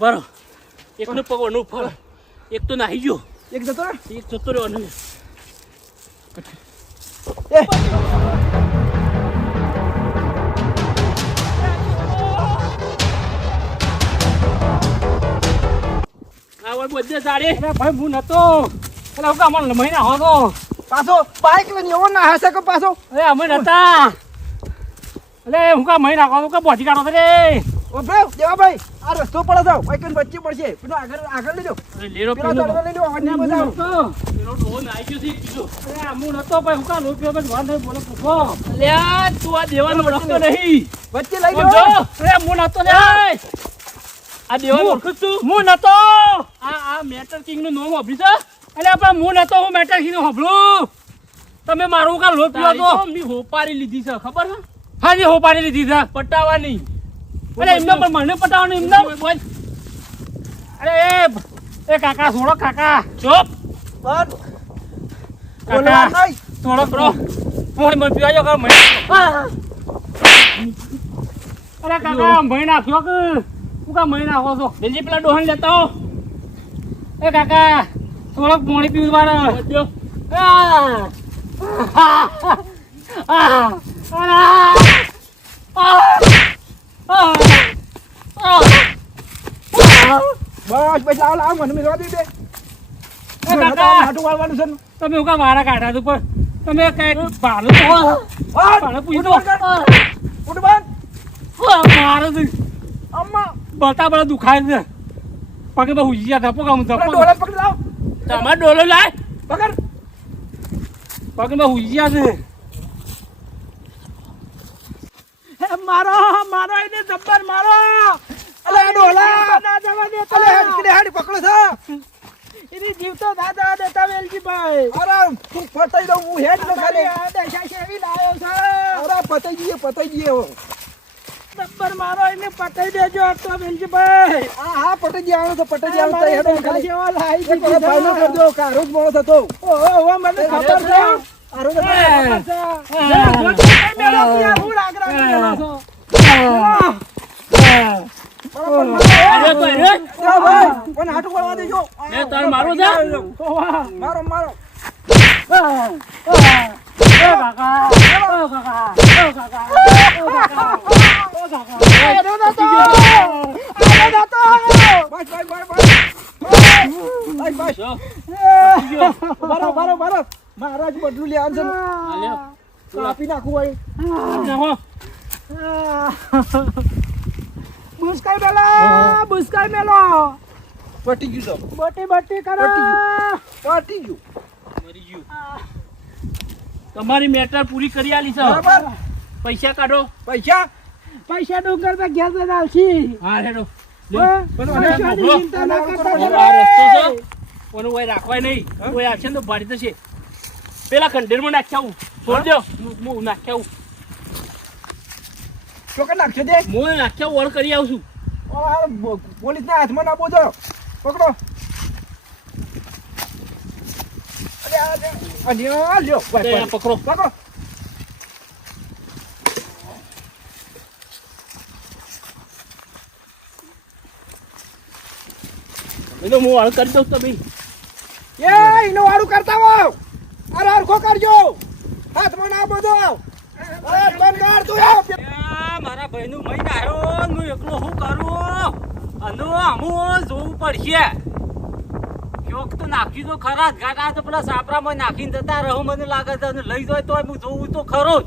બરો એકનો પગવાનું ફળ એક તો નાહી ગયો એક જતો રહ્યો અને બધે સાડી ભાઈ હું નતો એટલે હું કામ મહિના હોતો પાછો બાઈક લઈને એવો ના હશે કે પાછો અરે અમે નતા એટલે હું કા મહિના હોતો કે પહોંચી કાઢો રે ઓ ભાઈ દેવા ભાઈ આ રસ્તો પડે જાવ બાઈક ને વચ્ચે પડશે પેલો આગળ લેજો લેરો પેલો લઈ લો અન્ય બધા પેલો ડોન આવી ગયો છે કીધું અરે હું નતો ભાઈ હું કા લોપીઓ કે વાંધો બોલો પૂછો લે તું આ દેવાનો રસ્તો નહીં વચ્ચે લઈ લો અરે હું નતો લે આ દેવાનો ઓળખું છું હું નતો આ મેટર કિંગ નું નામ હોભળી છે એટલે પણ હું નતો હું મેટર કિંગ નું હોભળું તમે મારું કા લોપીઓ તો મી હોપારી લીધી છે ખબર છે હા જી હોપારી લીધી છે પટાવાની અરે એમને પણ મને પટાવવાનું એમને બોલ અરે એ કાકા છોડો કાકા ચૂપ બંધ કાકા થોડો બ્રો ફોન મને પીવા જો કર મને અરે કાકા મહી નાખ્યો કે તું કા મહી નાખો છો બેજી પેલા ડોહન લેતા હો એ કાકા થોડોક પાણી પીવું મારે દો બસ બસ લાવ મને મેળવા દે દે હાટું વાળવાનું છે તમે હું કા મારા કાઢા તું પણ તમે કઈ ભાડું તો ભાડું પૂછો ઉઠ બંધ મારે અમ્મા બતા બડા દુખાય છે પગે બહુ ઉજી ગયા ધપો કામ ધપો ડોલા પકડ લાવ તમાર ડોલો લાય પકડ પગે બહુ ઉજી ગયા છે મારો એને જબ્બર મારો અલે ડોલા ના જવા દે તો હાડી પકડો છે એની જીવ તો ના જવા દેતા વેલજી ભાઈ અરે તું પતાઈ દઉં હું હેડ ન ખાલી આ દશા કેવી લાયો છે અરે પતાઈ જઈએ જબ્બર મારો એને પતાઈ દેજો તો વેલજી ભાઈ હા પતાઈ જઈએ આવો તો પતાઈ જઈએ તો હેડ ખાલી કેવા લાઈ છે ભાઈ ન કરજો કારો જ મોળો થતો ઓ મને ખબર છે આરો તો ખબર છે મેળો ત્યાં હું લાગ રહ્યો છો કોને હાટું કરવા દેજો તાર મારો છે મારો બરો મહારાજ બદલું લે આમ છે કાપી નાખું ભાઈ બુસ્કાઈ મેલો પટી ગયું તો બટી કરો પટી ગયું મરી ગયું તમારી મેટર પૂરી કરી આલી છે બરાબર પૈસા કાઢો પૈસા ડુંગર માં ઘેર જ આવશી હા હેડો રાખવાય નહીં કોઈ આવશે ને તો ભાડી થશે પેલા કંડેરમાં નાખ્યા છોડ દો હું નાખ્યા ચોકર નાખશો દે હું નાખ્યા વળ કરી આવશું પોલીસ ના હાથમાં ના બોજો પકડો લ્યો પકડો એનો હું વાળ કરી દઉં તમે એનું વાળું કરતા હોવ અરે હરખો કરજો હાથમાં ના બોજો મારા ભાઈ નું મહિન આવ્યો હું એકલો શું કરું અને આમું જોવું પડશે ચોક તો નાખી તો ખરા જ ઘાટા તો પેલા સાપરામાં નાખીને જતા રહું મને લાગે છે અને લઈ જાય તો હું જોવું તો ખરો જ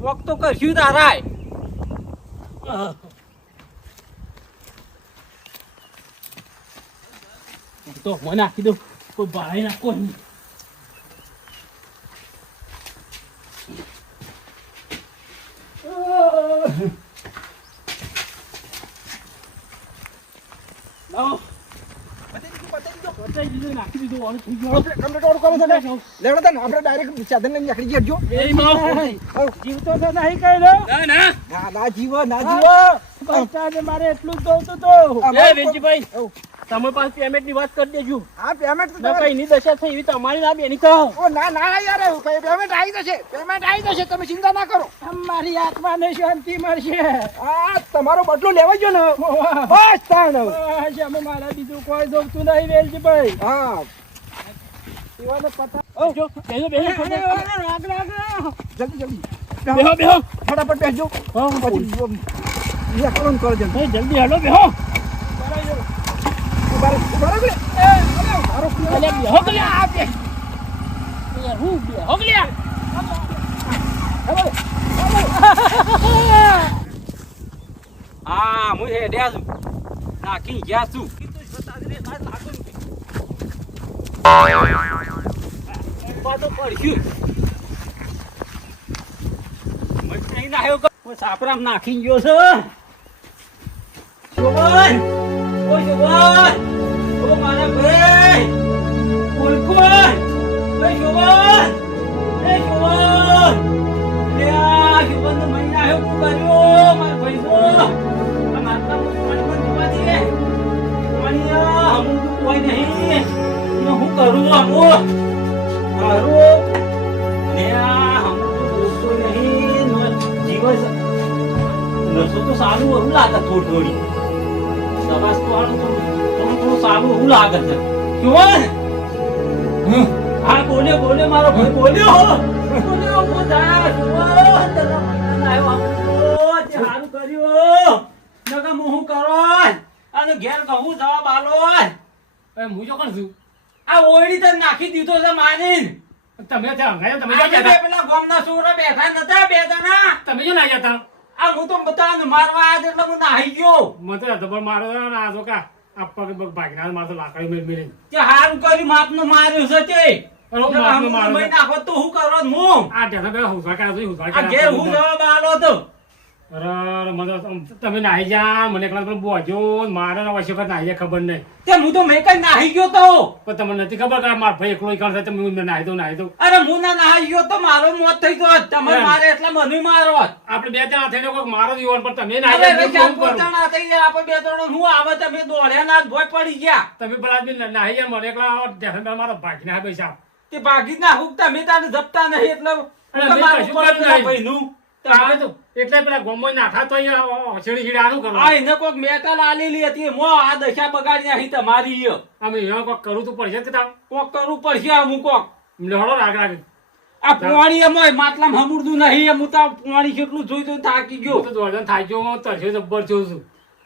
ચોક તો કરશું તારાય તો મને નાખી દઉં કોઈ ભાઈ નાખો બધું ઓલું થઈ ગયું. આપણે કમ્પ્લીટ ઓર કરો છો ને લેવડો તને આપણે ડાયરેક્ટ સાધન લઈને નીકળી જજો એ માં જીવતો તો નહીં કઈ લો ના ના ના ના જીવો ના જીવો પૈસાને મારે એટલું જ જોતું તો એ વેજીભાઈ તમે પાસે પેમેન્ટ ની વાત કરી દેજો. હા પેમેન્ટ તો ના તમારે કઈ ની દશા થઈ એવી તમારી ના બેની કહો. ઓ ના ના યાર પેમેન્ટ આવી જશે તમે ચિંતા ના કરો મારી આત્માને શાંતિ મળશે આ તમારો બદલો લેવા જો ને બસ તાણ બસ, અમે મારા બીજું કોઈ જોતું નહીં વેલજીભાઈ. હા શિવાને પતા જો બેસો બેસો આગળ જલ્દી જલ્દી બેહો બેહો ફટાફટ બેસજો પછી કરો કરો જલ્દી જલ્દી હાલો બેહો. ઉભા રહે અલ્યા બેહો ગલ્યા આ બે યાર હું બેહો ગલ્યા. હા હું હેડ્યા છું નાખી ગયા છું તો પડ્યું મસ્ત નહીં નાખ્યો હું સાપરામ નાખી ગયો છે શોભન ઓ શોભન ઓ મારા ભાઈ કોલકોન એ શોભન એ શોભન લે આ શોભન તો મહિના આવ્યો શું કર્યો મારા ભાઈ તો આ માતા પાણી પર જોવા દે પાણી હમું કોઈ નહીં હું કરું હમું કરું લે આ હમું તો બોલતો નહીં જીવસ નસો તો સારું એવું લાગે થોડી સવાસ તો હારું થોડું સારું એવું લાગે છે કેવું હા બોલે મારો ભાઈ બોલ્યો હું જા તને લાવ્યો તે સારું કર્યું નકા હું કરો અને ઘેર કહું જવાબ આલો એ હું જો કોણ છું? આ ઓયડી તને નાખી દીધો છે મારીને તમે ત્યાં હંગાયો તમે આ ક્યાં બે ગયા પેલા ગામના છોકરા બેઠા નતા બે જણા હતા? તમે જો ના ગયા હતા? આ હું તો બતાને મારવા આજ એટલે હું નાહી ગયો મને તો ધબર મારો ને આ તો કા આ પગ ભાગના મારો લાકડી મેલી તે હારું કર્યું માપનો માર્યો છે તે અરે હું માપનો માર્યો છે. નાખો તો હું કરો હું આ ઢેસા બે હુસા કાઢો છો, હુસા આ કાઢો. ઘેર હું જવાબ આલો તો અરે મને તો તમે નાહી જા મને એકલા પેલો બોજો મારે આવશ્યક નાહી જાય ખબર નહીં. તે હું તો મેં કઈ નાહી ગયો તો પણ તમને નથી ખબર કે મારા ભાઈ એકલો એકલો થાય તમે હું નાહી દઉં અરે હું ના નાહી ગયો તો મારો મોત થઈ ગયો તમે એમ. મારે એટલે મને મારો આપણે બે જણા થઈને કોઈક મારો જ યુવાન પણ તમે હવે નાહી જાય ચાર હું કરું? પોતાના થઈ ગયા આપણે બે ત્રણ હું આવે તમે દોડ્યા ના ભોય પડી ગયા તમે પેલા આદમી નાહી જાય મને એકલા ઢેસા બે મારો ભાગીને આવે પૈસા તે ભાગી ના હુકતા મેં તારે જપતા નહીં એટલે અરે મેં મારું કશું ઉપર કર્યું પેલા નહીં. ભાઈનું. આવે તો એટલે પેલા ગોમો નાઠા તો અહીંયા છેડી છેડી આનું કરું આ એને કોક મેટલ આલેલી હતી મો આ દશા બગાડી નાખી તમારી ઈ. અમે અહીંયા કોક કરું તો પડશે કે તાર કોક કરવું પડશે અમુક કોક લડો રાગ રાગ આ પોણી એમ માટલામાં હમુરદું નહીં એમ હું તો પોણી કેટલું જોઈ જોઈ થાકી ગયો હું તો દોડન થાય ગયો તરસ્યો જબ્બર છું છું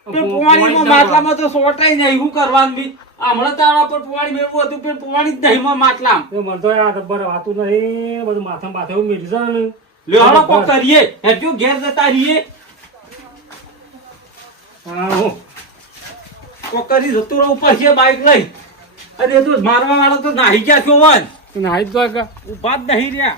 પણ પોણીમાં માટલામાં તો સોટાય નહીં શું કરવાનું બી હમણાં તારા પર પોણી મેળવું હતું પણ પોણી જ નહીં માં માટલામાં તો મને તો આ જબ્બર વાતું નહીં બધું માથા માથે એવું મેળવી છે ને લ્યો હળો કોક કરીએ હેજો ઘેર જતા રહીએ હા હું કોક કરી જતું રહું પડશે બાઈક લઈ અરે એ તો મારવા વાળા તો નાહી ગયા છો વન નાહી જ તો ઉભા જ નહીં રહ્યા